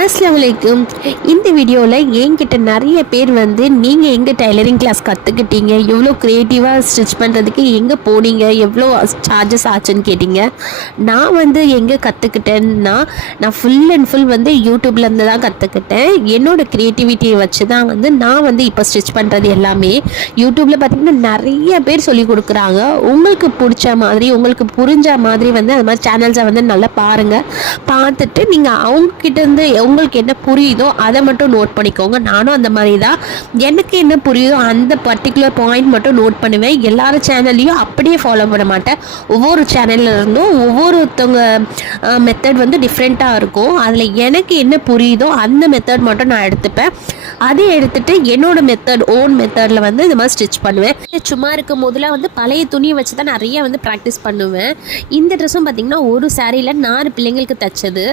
அஸ்ஸலாமு அலைக்கும். இந்த வீடியோவில் என்கிட்ட நிறைய பேர் வந்து நீங்கள் எங்கே டைலரிங் கிளாஸ் கற்றுக்கிட்டீங்க, எவ்வளோ க்ரியேட்டிவாக ஸ்டிச் பண்ணுறதுக்கு எங்கே போனீங்க, எவ்வளோ சார்ஜஸ் ஆச்சுன்னு கேட்டிங்க. நான் வந்து எங்கே கற்றுக்கிட்டேன்னா, நான் ஃபுல் அண்ட் ஃபுல் வந்து யூடியூப்லேருந்து தான் கற்றுக்கிட்டேன். என்னோடய க்ரியேட்டிவிட்டியை வச்சு தான் வந்து நான் வந்து இப்போ ஸ்டிச் பண்ணுறது எல்லாமே. யூடியூப்பில் பார்த்திங்கன்னா நிறைய பேர் சொல்லிக் கொடுக்குறாங்க. உங்களுக்கு பிடிச்ச மாதிரி, உங்களுக்கு புரிஞ்ச மாதிரி வந்து அது மாதிரி சேனல்ஸை வந்து நல்லா பாருங்கள். பார்த்துட்டு நீங்கள் அவங்கக்கிட்டேருந்து உங்களுக்கு என்ன புரியுதோ அதை மட்டும் நோட் பண்ணிக்கோங்க. நானும் அந்த மாதிரி தான், எனக்கு என்ன புரியுதோ அந்த பர்டிகுலர் பாயிண்ட் மட்டும் நோட் பண்ணுவேன். எல்லாரும் சேனல்லையும் அப்படியே ஃபாலோ பண்ண மாட்டேன். ஒவ்வொரு சேனல்ல இருந்தும் ஒவ்வொருத்தவங்க மெத்தட் வந்து டிஃப்ரெண்ட்டாக இருக்கும். அதில் எனக்கு என்ன புரியுதோ அந்த மெத்தட் மட்டும் நான் எடுத்துப்பேன். அதை எடுத்துகிட்டு என்னோடய மெத்தட், ஓன் மெத்தடில் வந்து இந்த மாதிரி ஸ்டிச் பண்ணுவேன். சும்மா இருக்கும் போதெல்லாம் வந்து பழைய துணியை வச்சு தான் நிறைய வந்து ப்ராக்டிஸ் பண்ணுவேன். இந்த ட்ரெஸ்ஸும் பார்த்திங்கன்னா ஒரு சாரியில் 4 பிள்ளைங்களுக்கு தைச்சது.